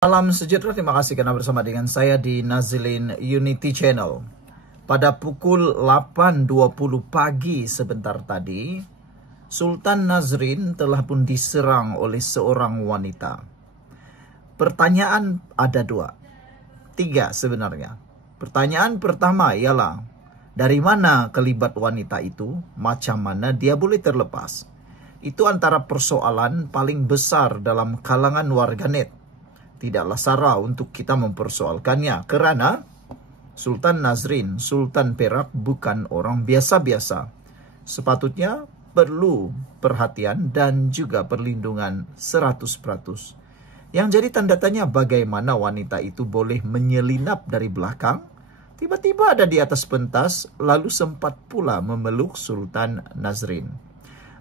Salam sejahtera, terima kasih karena bersama dengan saya di Nazilin Unity Channel. Pada pukul 8.20 pagi sebentar tadi, Sultan Nazrin telah pun diserang oleh seorang wanita. Pertanyaan ada tiga sebenarnya. Pertanyaan pertama ialah, dari mana kelibat wanita itu? Macam mana dia boleh terlepas? Itu antara persoalan paling besar dalam kalangan warganet. Tidaklah salah untuk kita mempersoalkannya, karena Sultan Nazrin, Sultan Perak bukan orang biasa-biasa. Sepatutnya perlu perhatian dan juga perlindungan 100%. Yang jadi tanda tanya, bagaimana wanita itu boleh menyelinap dari belakang, tiba-tiba ada di atas pentas, lalu sempat pula memeluk Sultan Nazrin.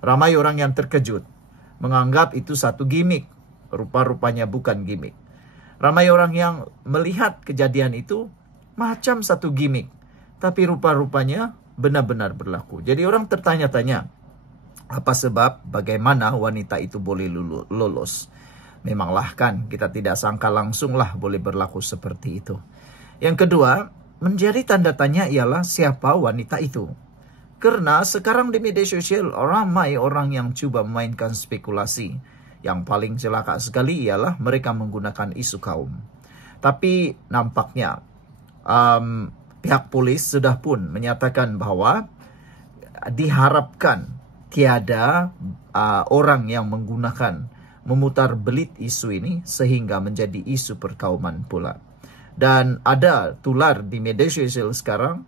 Ramai orang yang terkejut, menganggap itu satu gimik. Rupa-rupanya bukan gimik. Ramai orang yang melihat kejadian itu macam satu gimik, tapi rupa-rupanya benar-benar berlaku. Jadi orang tertanya-tanya, apa sebab, bagaimana wanita itu boleh lolos? Memanglah kan, kita tidak sangka langsunglah boleh berlaku seperti itu. Yang kedua, menjadi tanda tanya ialah siapa wanita itu. Karena sekarang di media sosial, ramai orang yang coba memainkan spekulasi. Yang paling celaka sekali ialah mereka menggunakan isu kaum. Tapi nampaknya pihak polis sudah pun menyatakan bahwa diharapkan tiada orang yang memutar belit isu ini sehingga menjadi isu perkauman pula. Dan ada tular di media sosial sekarang,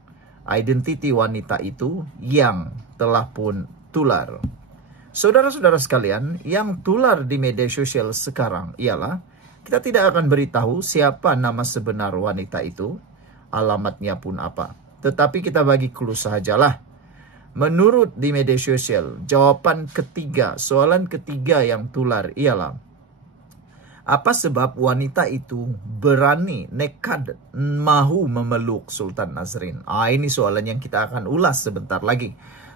identiti wanita itu yang telah pun tular. Saudara-saudara sekalian, yang tular di media sosial sekarang ialah, kita tidak akan beritahu siapa nama sebenar wanita itu, alamatnya pun apa. Tetapi kita bagi clue sahajalah. Menurut di media sosial, jawaban ketiga, soalan ketiga yang tular ialah, apa sebab wanita itu berani, nekat, mahu memeluk Sultan Nazrin? Ini soalan yang kita akan ulas sebentar lagi.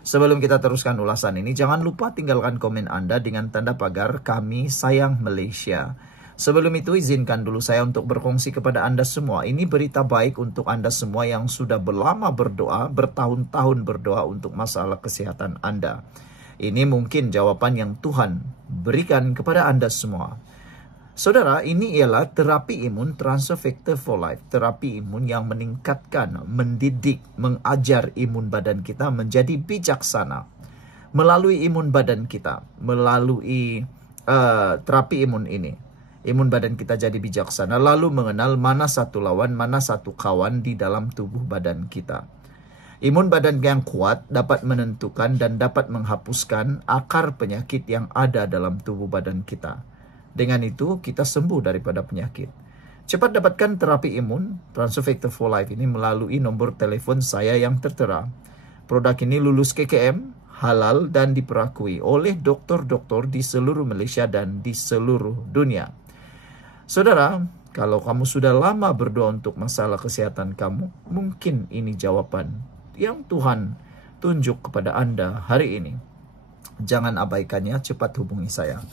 Sebelum kita teruskan ulasan ini, jangan lupa tinggalkan komen Anda dengan tanda pagar Kami Sayang Malaysia. Sebelum itu, izinkan dulu saya untuk berkongsi kepada Anda semua. Ini berita baik untuk Anda semua yang sudah berlama berdoa, bertahun-tahun berdoa untuk masalah kesehatan Anda. Ini mungkin jawaban yang Tuhan berikan kepada Anda semua. Saudara, ini ialah terapi imun Transfer Factor for Life. Terapi imun yang meningkatkan, mendidik, mengajar imun badan kita menjadi bijaksana. Melalui imun badan kita, melalui terapi imun ini, imun badan kita jadi bijaksana, lalu mengenal mana satu lawan, mana satu kawan di dalam tubuh badan kita. Imun badan yang kuat dapat menentukan dan dapat menghapuskan akar penyakit yang ada dalam tubuh badan kita. Dengan itu, kita sembuh daripada penyakit. Cepat dapatkan terapi imun Transfer Factor for Life ini melalui nomor telepon saya yang tertera. Produk ini lulus KKM, halal dan diperakui oleh doktor-doktor di seluruh Malaysia dan di seluruh dunia. Saudara, kalau kamu sudah lama berdoa untuk masalah kesehatan kamu, mungkin ini jawaban yang Tuhan tunjuk kepada Anda hari ini. Jangan abaikannya, cepat hubungi saya.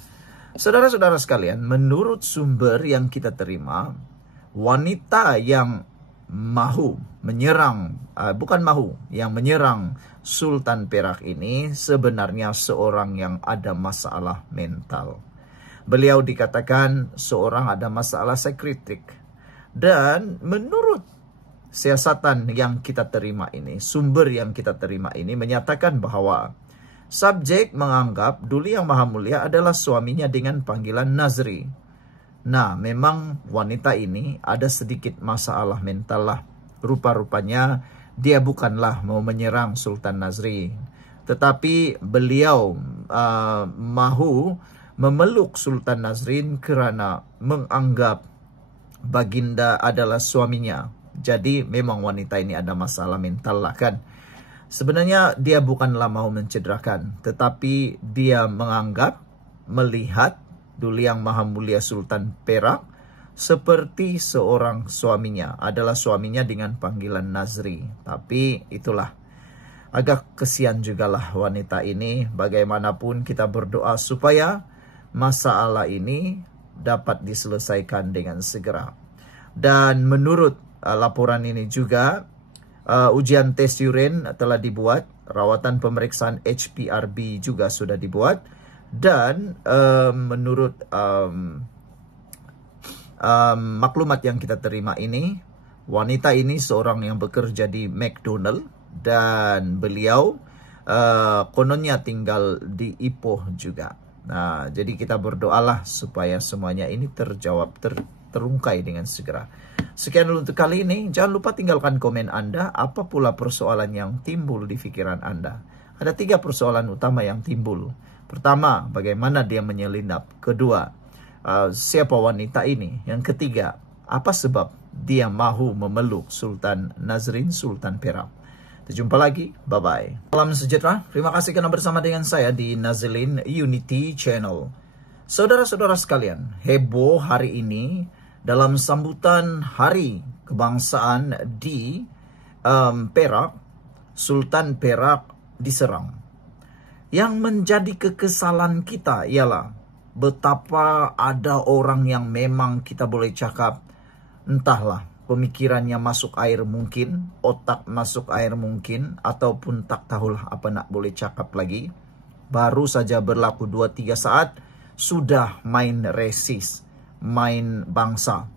Saudara-saudara sekalian, menurut sumber yang kita terima, wanita yang yang menyerang Sultan Perak ini sebenarnya seorang yang ada masalah mental. Beliau dikatakan seorang ada masalah psikritik. Dan menurut siasatan yang kita terima ini, sumber yang kita terima ini menyatakan bahwa subjek menganggap Duli Yang Maha Mulia adalah suaminya dengan panggilan Nazri. Nah, memang wanita ini ada sedikit masalah mental lah. Rupa-rupanya dia bukanlah mau menyerang Sultan Nazri. Tetapi beliau mahu memeluk Sultan Nazrin kerana menganggap baginda adalah suaminya. Jadi memang wanita ini ada masalah mental lah kan. Sebenarnya dia bukanlah mau mencederakan, tetapi dia menganggap, melihat Duli Yang Maha Mulia Sultan Perak seperti seorang suaminya, adalah suaminya dengan panggilan Nazri. Tapi itulah, agak kesian jugalah wanita ini. Bagaimanapun kita berdoa supaya masalah ini dapat diselesaikan dengan segera. Dan menurut laporan ini juga, ujian tes urin telah dibuat, rawatan pemeriksaan HPRB juga sudah dibuat, dan menurut maklumat yang kita terima ini, wanita ini seorang yang bekerja di McDonald dan beliau kononnya tinggal di Ipoh juga. Nah, jadi kita berdoalah supaya semuanya ini terjawab, terungkai dengan segera. Sekian dulu untuk kali ini. Jangan lupa tinggalkan komen Anda. Apa pula persoalan yang timbul di pikiran Anda? Ada 3 persoalan utama yang timbul. Pertama, bagaimana dia menyelinap. Kedua, siapa wanita ini? Yang ketiga, apa sebab dia mahu memeluk Sultan Nazrin, Sultan Perak? Kita jumpa lagi. Bye-bye. Salam sejahtera. Terima kasih karena bersama dengan saya di Nazilin Unity Channel. Saudara-saudara sekalian, heboh hari ini dalam sambutan Hari Kebangsaan di Perak. Sultan Perak diserang. Yang menjadi kekesalan kita ialah betapa ada orang yang memang kita boleh cakap, entahlah, pemikirannya masuk air mungkin, otak masuk air mungkin, ataupun tak tahulah apa nak boleh cakap lagi. Baru saja berlaku 2-3 saat, sudah main resis, main bangsa.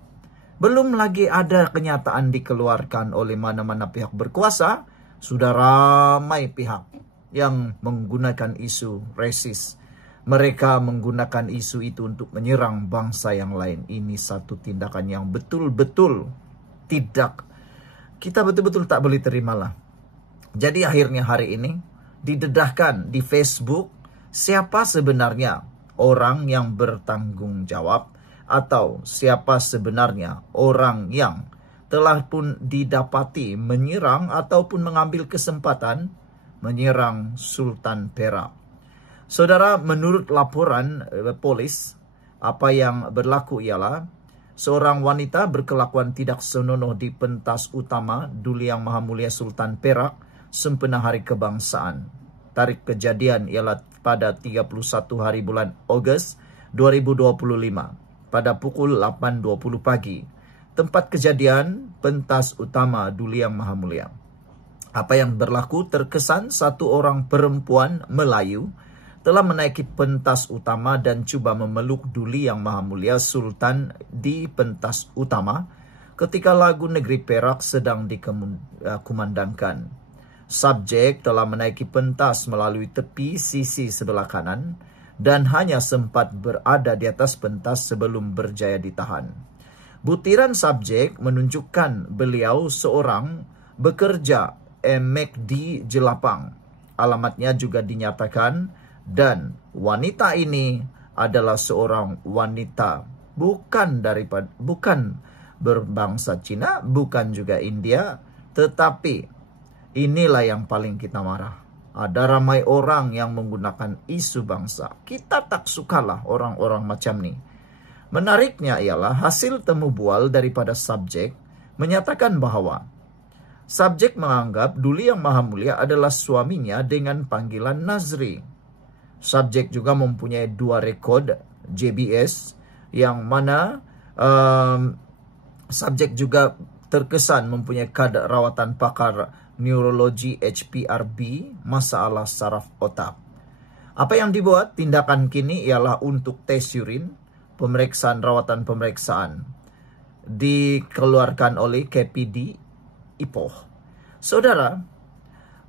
Belum lagi ada kenyataan dikeluarkan oleh mana-mana pihak berkuasa, sudah ramai pihak yang menggunakan isu resis. Mereka menggunakan isu itu untuk menyerang bangsa yang lain. Ini satu tindakan yang betul-betul tidak, kita betul-betul tak boleh terimalah. Jadi akhirnya hari ini didedahkan di Facebook siapa sebenarnya orang yang bertanggung jawab, atau siapa sebenarnya orang yang telah pun didapati menyerang ataupun mengambil kesempatan menyerang Sultan Perak. Saudara, menurut laporan polis, apa yang berlaku ialah seorang wanita berkelakuan tidak senonoh di pentas utama Duli Yang Maha Mulia Sultan Perak sempena Hari Kebangsaan. Tarikh kejadian ialah pada 31 hari bulan Ogos 2025 pada pukul 8.20 pagi. Tempat kejadian pentas utama Duli Yang Maha Mulia. Apa yang berlaku terkesan satu orang perempuan Melayu telah menaiki pentas utama dan cuba memeluk Duli Yang Maha Mulia Sultan di pentas utama ketika lagu Negeri Perak sedang dikumandangkan. Subjek telah menaiki pentas melalui tepi sisi sebelah kanan dan hanya sempat berada di atas pentas sebelum berjaya ditahan. Butiran subjek menunjukkan beliau seorang bekerja McD Jelapang. Alamatnya juga dinyatakan, dan wanita ini adalah seorang wanita bukan berbangsa Cina, bukan juga India, tetapi inilah yang paling kita marah. Ada ramai orang yang menggunakan isu bangsa. Kita tak sukalah orang-orang macam ni. Menariknya ialah hasil temu bual daripada subjek menyatakan bahwa subjek menganggap Duli Yang Maha Mulia adalah suaminya dengan panggilan Nazri. Subjek juga mempunyai 2 rekod JBS yang mana subjek juga terkesan mempunyai kad rawatan pakar neurologi HPRB masalah saraf otak. Apa yang dibuat tindakan kini ialah untuk tes urin, pemeriksaan rawatan pemeriksaan dikeluarkan oleh KPD Ipoh. Saudara,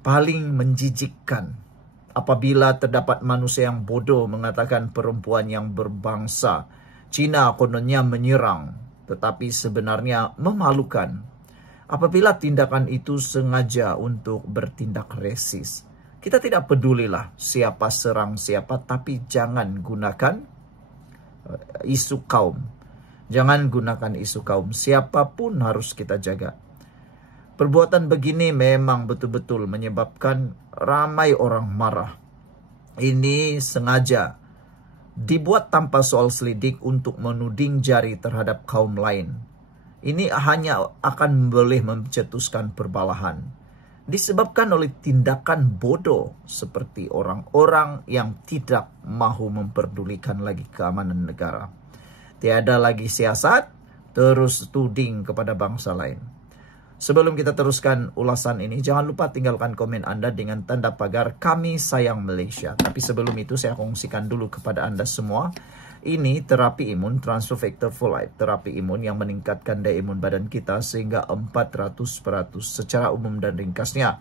paling menjijikkan apabila terdapat manusia yang bodoh mengatakan perempuan yang berbangsa Cina kononnya menyerang, tetapi sebenarnya memalukan. Apabila tindakan itu sengaja untuk bertindak resis. Kita tidak pedulilah siapa serang siapa, tapi jangan gunakan isu kaum. Jangan gunakan isu kaum. Siapapun harus kita jaga. Perbuatan begini memang betul-betul menyebabkan ramai orang marah. Ini sengaja dibuat tanpa soal selidik untuk menuding jari terhadap kaum lain. Ini hanya akan boleh mencetuskan perbalahan. Disebabkan oleh tindakan bodoh seperti orang-orang yang tidak mahu memperdulikan lagi keamanan negara. Tiada lagi siasat, terus tuding kepada bangsa lain. Sebelum kita teruskan ulasan ini, jangan lupa tinggalkan komen Anda dengan tanda pagar kami sayang Malaysia. Tapi sebelum itu saya kongsikan dulu kepada Anda semua. Ini terapi imun transfer factor folate, terapi imun yang meningkatkan daya imun badan kita sehingga 400% secara umum dan ringkasnya.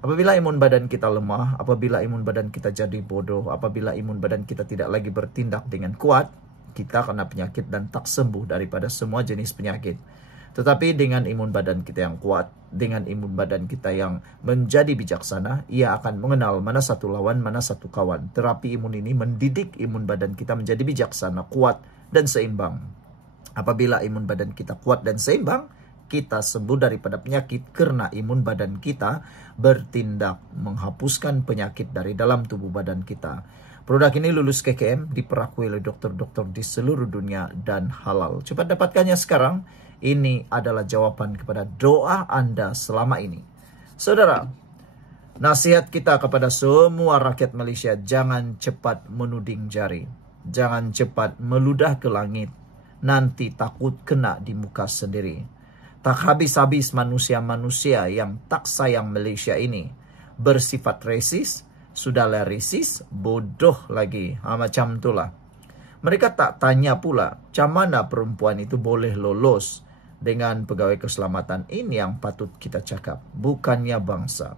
Apabila imun badan kita lemah, apabila imun badan kita jadi bodoh, apabila imun badan kita tidak lagi bertindak dengan kuat, kita kena penyakit dan tak sembuh daripada semua jenis penyakit. Tetapi dengan imun badan kita yang kuat, dengan imun badan kita yang menjadi bijaksana, ia akan mengenal mana satu lawan, mana satu kawan. Terapi imun ini mendidik imun badan kita menjadi bijaksana, kuat, dan seimbang. Apabila imun badan kita kuat dan seimbang, kita sembuh daripada penyakit karena imun badan kita bertindak menghapuskan penyakit dari dalam tubuh badan kita. Produk ini lulus KKM, diperakui oleh dokter-dokter di seluruh dunia dan halal. Cepat dapatkannya sekarang. Ini adalah jawaban kepada doa Anda selama ini. Saudara, nasihat kita kepada semua rakyat Malaysia, jangan cepat menuding jari. Jangan cepat meludah ke langit. Nanti takut kena di muka sendiri. Tak habis-habis manusia-manusia yang tak sayang Malaysia ini bersifat resis. Sudahlah resis, bodoh lagi. Macam itulah. Mereka tak tanya pula, macam mana perempuan itu boleh lolos dengan pegawai keselamatan. Ini yang patut kita cakap, bukannya bangsa.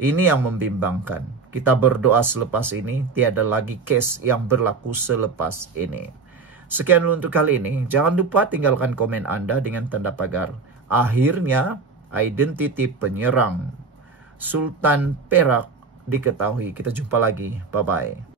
Ini yang membimbangkan. Kita berdoa selepas ini, tiada lagi kes yang berlaku selepas ini. Sekian dulu untuk kali ini. Jangan lupa tinggalkan komen Anda dengan tanda pagar. Akhirnya, identiti penyerang Sultan Perak diketahui. Kita jumpa lagi. Bye-bye.